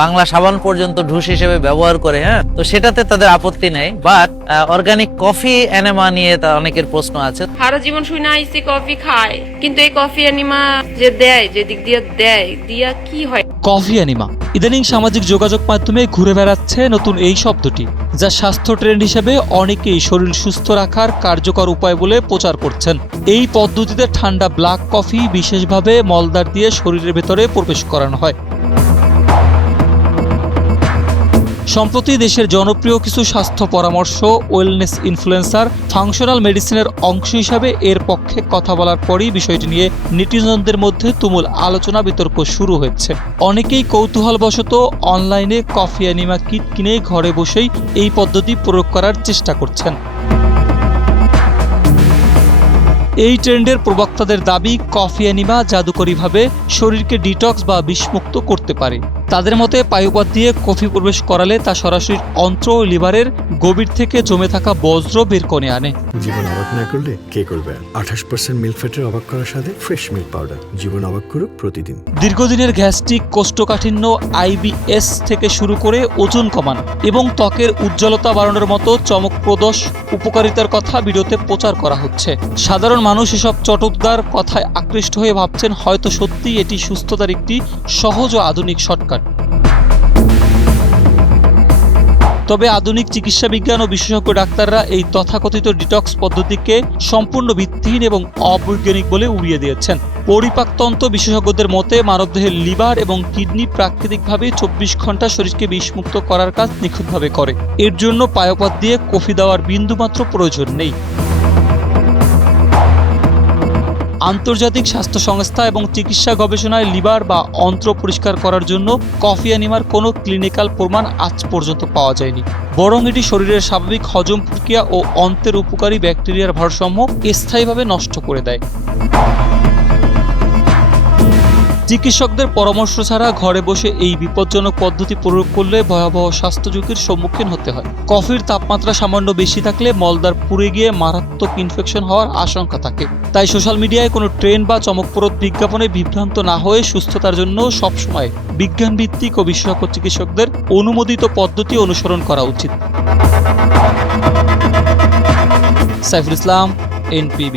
বাংলা সাবান পর্যন্ত ঢুস হিসেবে ব্যবহার করে, হ্যাঁ, তো সেটাতে তাদের আপত্তি নেই। বাট অর্গানিক কফি এনেমা নিয়ে তা অনেকের প্রশ্ন আছে। সারা জীবন শুই না আইসি কফি খায়, কিন্তু এই কফি এনিমা যে দেয়, যে দিক দিয়ে দেয়, দিয়া কি হয়? কফি এনিমা ইদানিং সামাজিক যোগাযোগ মাধ্যমে ঘুরে বেড়াচ্ছে নতুন এই শব্দটি, যা স্বাস্থ্য ট্রেন্ড হিসেবে অনেকেই শরীর সুস্থ রাখার কার্যকর উপায় বলে প্রচার করছেন। এই পদ্ধতিতে ঠান্ডা ব্ল্যাক কফি বিশেষভাবে মলদ্বার দিয়ে শরীরের ভেতরে প্রবেশ করানো হয়। সম্প্রতি দেশের জনপ্রিয় কিছু স্বাস্থ্য পরামর্শ, ওয়েলনেস ইনফ্লুয়েন্সার ফাংশনাল মেডিসিনের অংশ হিসাবে এর পক্ষে কথা বলার পরই বিষয়টি নিয়ে নেটিজনদের মধ্যে তুমুল আলোচনা বিতর্ক শুরু হয়েছে। অনেকেই কৌতূহলবশত অনলাইনে কফি এনিমা কিট কিনে ঘরে বসেই এই পদ্ধতি প্রয়োগ করার চেষ্টা করছেন। এই ট্রেন্ডের প্রবক্তাদের দাবি, কফি এনিমা জাদুকরীভাবে শরীরকে ডিটক্স বা বিষমুক্ত করতে পারে। তাদের মতে পায়ুপথ দিয়ে কফি প্রবেশ করালে তা সরাসরি অন্ত্র ও লিভারের গভীর থেকে জমে থাকা বজ্র বের করে আনে। জীবন অবাক না করলে কে করবে? 28% মিল্ক ফ্যাটের অবাক করার সাথে ফ্রেশ মিল্ক পাউডার। জীবন অবাক করুক প্রতিদিন। দীর্ঘদিনের গ্যাস্ট্রিক, কোষ্ঠকাঠিন্য, IBS থেকে শুরু করে ওজন কমানো এবং ত্বকের উজ্জ্বলতা বাড়ানোর মতো চমকপ্রদ উপকারিতার কথা ভিডিওতে প্রচার করা হচ্ছে। সাধারণ মানুষ এসব চটকদার কথায় আকৃষ্ট হয়ে ভাবছেন হয়তো সত্যিই এটি সুস্থতার একটি সহজ ও আধুনিক শর্টকাট। তবে আধুনিক চিকিৎসা বিজ্ঞান ও বিশেষজ্ঞ ডাক্তাররা এই তথাকথিত ডিটক্স পদ্ধতিকে সম্পূর্ণ ভিত্তিহীন এবং অবৈজ্ঞানিক বলে উড়িয়ে দিয়েছেন। পরিপাকতন্ত্র বিশেষজ্ঞদের মতে মানবদেহের লিভার এবং কিডনি প্রাকৃতিকভাবে 24 ঘন্টা শরীরকে বিষমুক্ত করার কাজ নিখুঁতভাবে করে। এর জন্য পায়ুপথ দিয়ে কফি দেওয়ার বিন্দুমাত্র প্রয়োজন নেই। আন্তর্জাতিক স্বাস্থ্য সংস্থা এবং চিকিৎসা গবেষণায় লিভার বা অন্ত্র পরিষ্কার করার জন্য কফি এনিমার কোনো ক্লিনিক্যাল প্রমাণ আজ পর্যন্ত পাওয়া যায়নি, বরং এটি শরীরের স্বাভাবিক হজম প্রক্রিয়া ও অন্ত্রের উপকারী ব্যাকটেরিয়ার ভারসাম্য স্থায়ীভাবে নষ্ট করে দেয়। চিকিৎসকদের পরামর্শ ছাড়া ঘরে বসে এই বিপজ্জনক পদ্ধতি প্রয়োগ করলে ভয়াবহ স্বাস্থ্য ঝুঁকির সম্মুখীন হতে হয়। কফির তাপমাত্রা সামান্য বেশি থাকলে মলদ্বার পুড়ে গিয়ে মারাত্মক ইনফেকশন হওয়ার আশঙ্কা থাকে। তাই সোশ্যাল মিডিয়ায় কোনো ট্রেন্ড বা চমকপ্রদ বিজ্ঞাপনে বিভ্রান্ত না হয়ে সুস্থতার জন্য সবসময় বিজ্ঞানভিত্তিক ও বিশেষজ্ঞ চিকিৎসকদের অনুমোদিত পদ্ধতি অনুসরণ করা উচিত। সাইফুল ইসলাম, NPB।